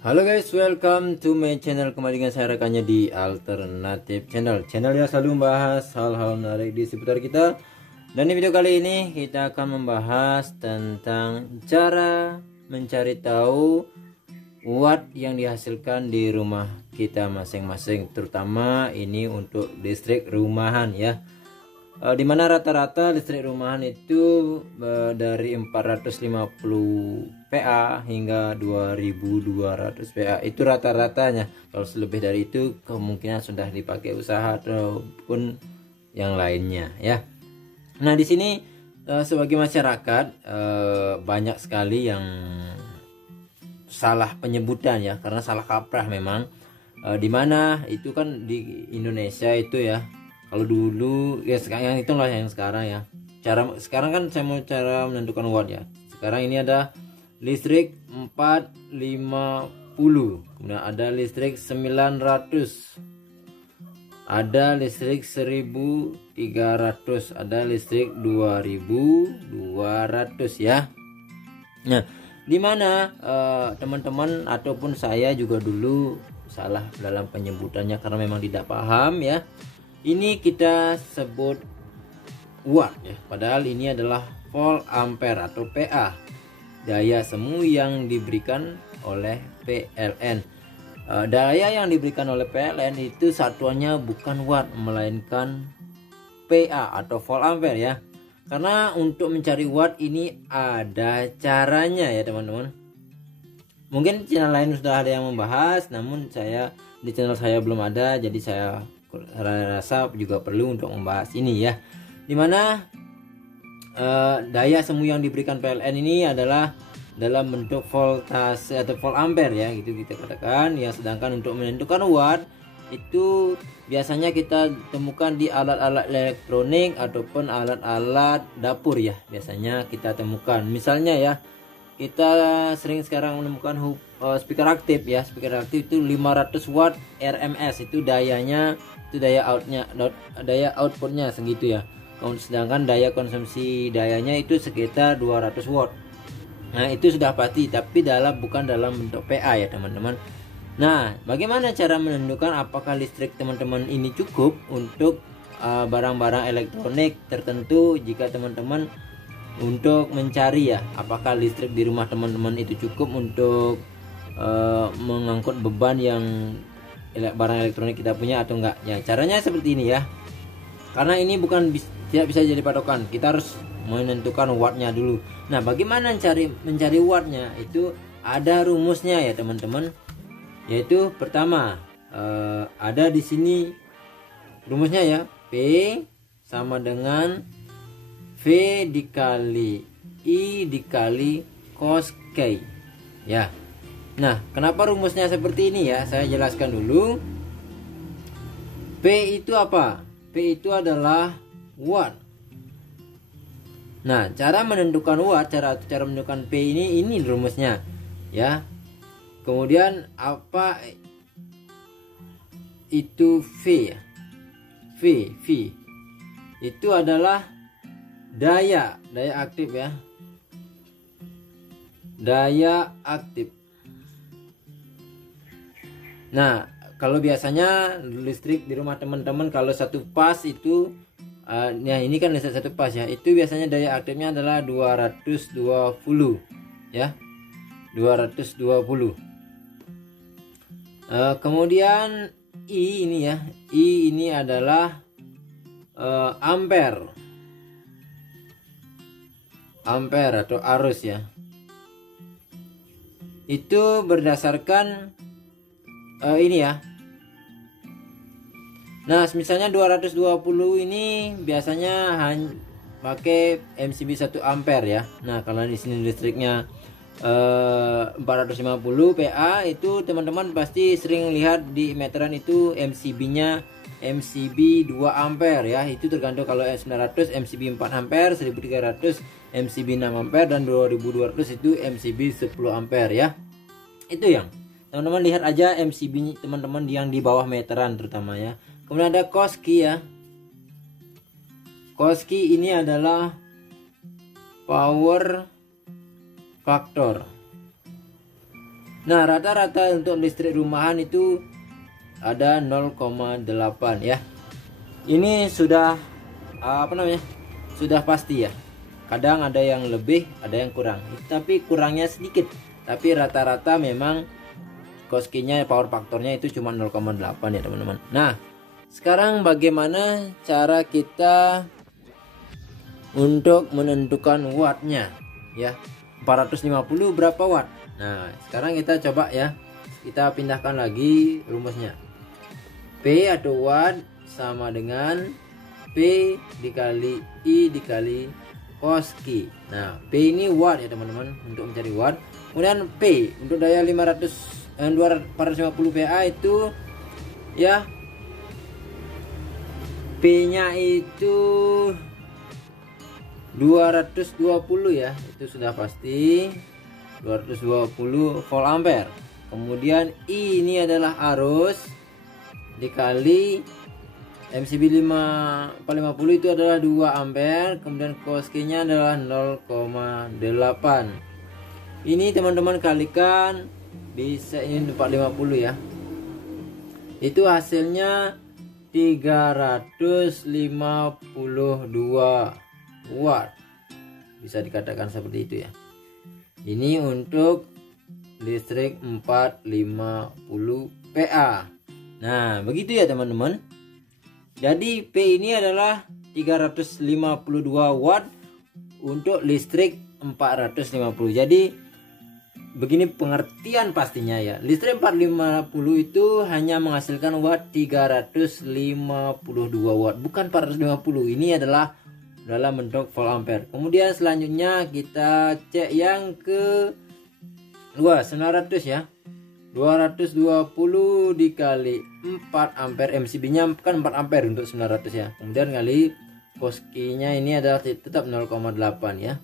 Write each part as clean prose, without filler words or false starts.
Halo guys, welcome to my channel. Kembali dengan saya rekannya di Alternatif Channel. Channel yang selalu membahas hal-hal menarik di seputar kita. Dan di video kali ini kita akan membahas tentang cara mencari tahu watt yang dihasilkan di rumah kita masing-masing. Terutama ini untuk listrik rumahan ya. Dimana rata-rata listrik rumahan itu dari 450 PA hingga 2200 PA itu rata-ratanya. Kalau lebih dari itu kemungkinan sudah dipakai usaha ataupun yang lainnya ya. Nah di sini sebagai masyarakat banyak sekali yang salah penyebutan ya, karena salah kaprah memang. Dimana itu kan di Indonesia itu ya, kalau dulu ya sekarang yang itulah yang sekarang ya. Sekarang kan saya mau cara menentukan watt ya. Sekarang ini ada listrik 450, kemudian ada listrik 900, ada listrik 1300, ada listrik 2200 ya. Nah, dimana teman-teman ataupun saya juga dulu salah dalam penyebutannya karena memang tidak paham ya. Ini kita sebut watt ya, padahal ini adalah volt ampere atau PA, daya semu yang diberikan oleh PLN. Daya yang diberikan oleh PLN itu satuannya bukan watt melainkan PA atau volt ampere ya. Karena untuk mencari watt ini ada caranya ya teman-teman. Mungkin channel lain sudah ada yang membahas, namun di channel saya belum ada, jadi saya rasa juga perlu untuk membahas ini ya. Dimana daya semu yang diberikan PLN ini adalah dalam bentuk voltase atau volt ampere ya, gitu kita katakan ya. Sedangkan untuk menentukan watt itu biasanya kita temukan di alat-alat elektronik ataupun alat-alat dapur ya, biasanya kita temukan. Misalnya ya, kita sering sekarang menemukan speaker aktif ya. Speaker aktif itu 500 watt RMS, itu dayanya, itu daya outputnya segitu ya. Sedangkan daya konsumsi dayanya itu sekitar 200 watt. Nah itu sudah pasti, tapi bukan dalam bentuk PA ya teman-teman. Nah bagaimana cara menentukan apakah listrik teman-teman ini cukup untuk barang-barang elektronik tertentu? Jika teman-teman untuk mencari ya, apakah listrik di rumah teman-teman itu cukup untuk mengangkut beban yang barang elektronik kita punya atau enggak ya. Caranya seperti ini ya, karena ini tidak bisa jadi patokan, kita harus menentukan wattnya dulu. Nah bagaimana mencari wattnya, itu ada rumusnya ya teman-teman, yaitu pertama ada di sini rumusnya ya, P sama dengan V dikali I dikali cos K ya. Nah kenapa rumusnya seperti ini ya, saya jelaskan dulu. P itu apa? P itu adalah watt. Nah cara menentukan watt, cara menentukan P ini rumusnya ya. Kemudian apa itu V ya? V itu adalah daya aktif ya, daya aktif. Nah kalau biasanya listrik di rumah teman-teman kalau satu pas itu ya ini kan listrik satu pas ya, itu biasanya daya aktifnya adalah 220 ya, 220. Kemudian I ini ya, I ini adalah ampere atau arus ya. Itu berdasarkan ini ya. Nah misalnya 220 ini biasanya pakai MCB 1 ampere ya. Nah kalau di sini listriknya 450 PA, itu teman-teman pasti sering lihat di meteran itu MCB-nya MCB 2 ampere ya. Itu tergantung, kalau 900 MCB 4 ampere, 1300 MCB 6 ampere, dan 2200 itu MCB 10 ampere ya. Itu yang teman-teman lihat aja MCB teman-teman yang di bawah meteran terutama ya. Kemudian ada Koski ya. Koski ini adalah power faktor. Nah, rata-rata untuk listrik rumahan itu ada 0,8 ya. Ini sudah sudah pasti ya. Kadang ada yang lebih, ada yang kurang, tapi kurangnya sedikit. Tapi rata-rata memang Koskinya power faktornya itu cuma 0,8 ya teman-teman. Nah, sekarang bagaimana cara kita untuk menentukan wattnya ya? 450 berapa watt? Nah, sekarang kita coba ya. Kita pindahkan lagi rumusnya. P atau watt sama dengan P dikali I dikali Koski. Nah, P ini watt ya teman-teman, untuk mencari watt. Kemudian P untuk daya 450 PA itu ya, P nya itu 220 ya, itu sudah pasti 220 volt ampere. Kemudian I ini adalah arus dikali MCB 50 itu adalah 2 ampere. Kemudian Koski nya adalah 0,8. Ini teman-teman kalikan, bisa ini 450 ya, itu hasilnya 352 watt, bisa dikatakan seperti itu ya. Ini untuk listrik 450 PA. Nah, begitu ya teman-teman. Jadi P ini adalah 352 watt untuk listrik 450. Jadi begini pengertian pastinya ya. Listrik 450 itu hanya menghasilkan watt 352 watt, bukan 450. Ini adalah dalam bentuk volt ampere. Kemudian selanjutnya kita cek yang ke 900 ya. 220 dikali 4 ampere, MCB-nya kan 4 ampere untuk 900 ya. Kemudian kali Koski-nya ini adalah tetap 0,8 ya.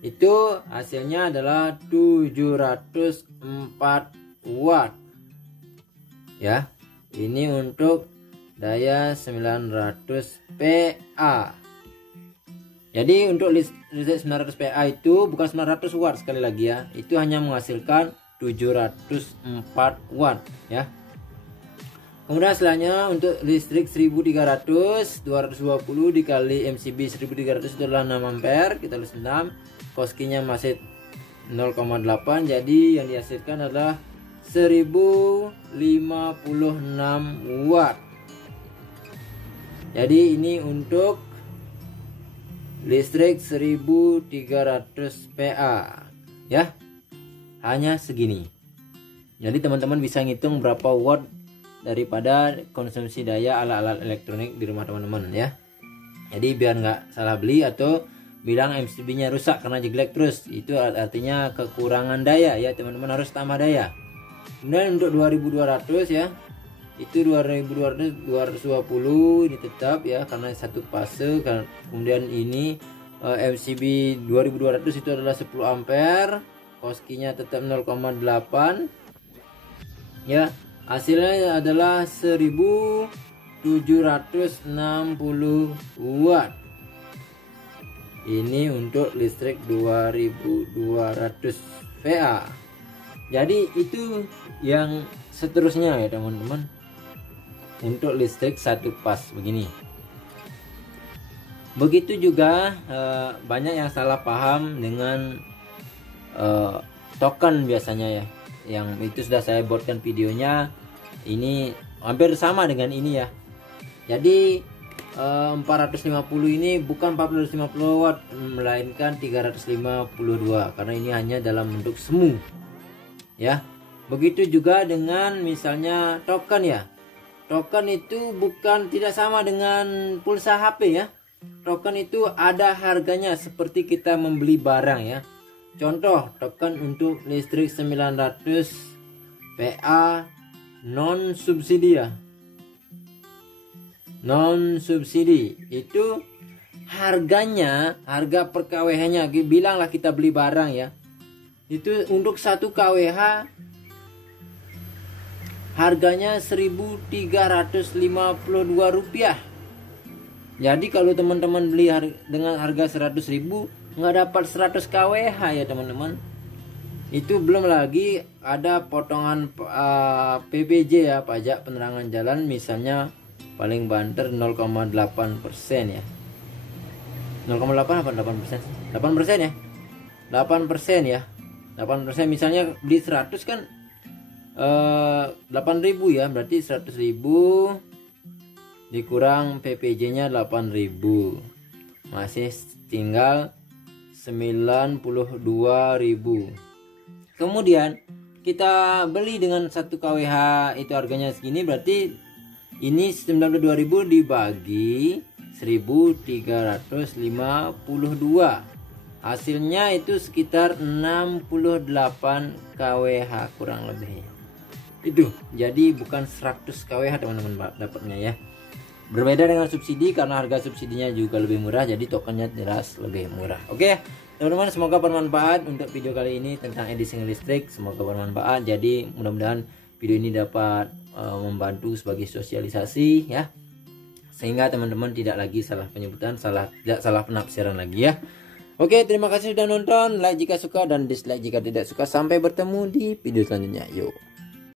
Itu hasilnya adalah 704 watt ya. Ini untuk daya 900 PA. Jadi untuk listrik 900 PA itu bukan 900 watt, sekali lagi ya, itu hanya menghasilkan 704 watt ya. Kemudian selanjutnya untuk listrik 1300, 220 dikali MCB 1300 itu adalah 6 ampere, kita tulis 6. Koskinya masih 0,8, jadi yang dihasilkan adalah 1056 watt. Jadi ini untuk listrik 1300 PA ya, hanya segini. Jadi teman-teman bisa ngitung berapa watt daripada konsumsi daya alat-alat elektronik di rumah teman-teman ya. Jadi biar nggak salah beli atau bilang MCB-nya rusak karena jeglek terus, itu artinya kekurangan daya ya, teman-teman harus tambah daya. Kemudian untuk 2200 ya, itu 220 ini tetap ya karena satu fase. Kemudian ini MCB 2200 itu adalah 10 ampere, Koskinya tetap 0,8 ya. Hasilnya adalah 1760 watt. Ini untuk listrik 2200 VA. Jadi itu yang seterusnya ya teman-teman, untuk listrik satu pas begini. Begitu juga banyak yang salah paham dengan token biasanya ya, yang itu sudah saya buatkan videonya. Ini hampir sama dengan ini ya. Jadi 450 ini bukan 450 watt melainkan 352, karena ini hanya dalam bentuk semu ya. Begitu juga dengan misalnya token ya. Token itu tidak sama dengan pulsa HP ya. Token itu ada harganya seperti kita membeli barang ya. Contoh token untuk listrik 900 PA non subsidi ya. Non subsidi itu harganya, harga per kWh-nya, bilanglah kita beli barang ya, itu untuk 1 kWh harganya 1.352 rupiah. Jadi kalau teman-teman beli dengan harga 100.000 nggak dapat 100 kWh ya teman-teman. Itu belum lagi ada potongan PPJ ya, pajak penerangan jalan, misalnya paling banter 0,8% ya. 0,8 apa 8%? 8% ya. 8% ya. 8% misalnya beli 100 kan 8.000 ya, berarti 100.000 dikurang PPJ-nya 8.000. Masih tinggal 92.000. Kemudian kita beli dengan 1 kWh itu harganya segini, berarti ini 92.000 dibagi 1.352, hasilnya itu sekitar 68 kWh kurang lebih. Itu jadi bukan 100 kWh teman-teman dapatnya ya. Berbeda dengan subsidi karena harga subsidinya juga lebih murah, jadi tokennya jelas lebih murah. Oke teman-teman, semoga bermanfaat untuk video kali ini tentang e-leasing listrik. Semoga bermanfaat. Jadi mudah-mudahan video ini dapat membantu sebagai sosialisasi ya, sehingga teman-teman tidak lagi salah penyebutan, tidak salah penafsiran lagi ya. Oke, terima kasih sudah nonton. Like jika suka dan dislike jika tidak suka. Sampai bertemu di video selanjutnya. Yuk.